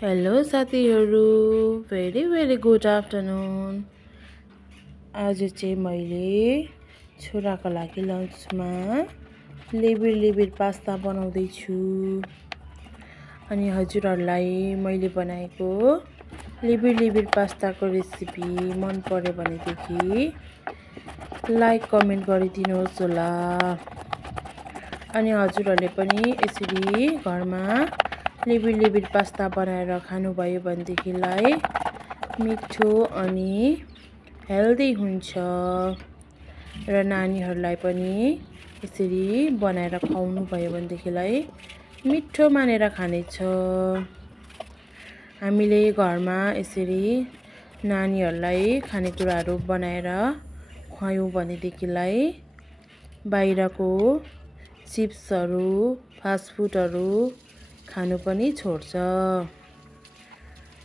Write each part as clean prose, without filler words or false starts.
Hello साथीहरू, very good afternoon. आज चाहिँ मैले छोराको लागि लन्चमा लिबिर पास्ता बनाउँदैछु। अनि हजुरहरूलाई मैले बनाएको लिबिर पास्ताको रेसिपी मन पर्यो भनेदेखि लाइक कमेन्ट गरिदिनुहोस् होला। अनि हजुरहरूले पनि यसरी घरमा लिबिर पास्ता बनाएर खानुभयो भनेदेखिलाई मिठो अनि हेल्दी हुन्छ र नानीहरूलाई पनि यसरी बनाएर खुवाउनु भयो भनेदेखिलाई मिठो मानेर खानेछ। हामीले घरमा यसरी नानीहरूलाई खानेकुराहरू बनाएर खुवायौँ भनेदेखिलाई बाहिरको चिप्सहरू फास्टफुडहरू खानु पनि छोड्छ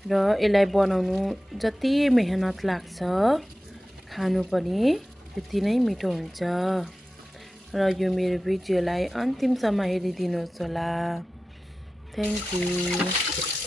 र यसलाई बनाउनु जति मेहनत लाग्छ खानु पनि त्यति नै मिठो हुन्छ। र यो मेरो भिडियोलाई अन्तिमसम्म हेरिदिनुहोस् होला। Thank you.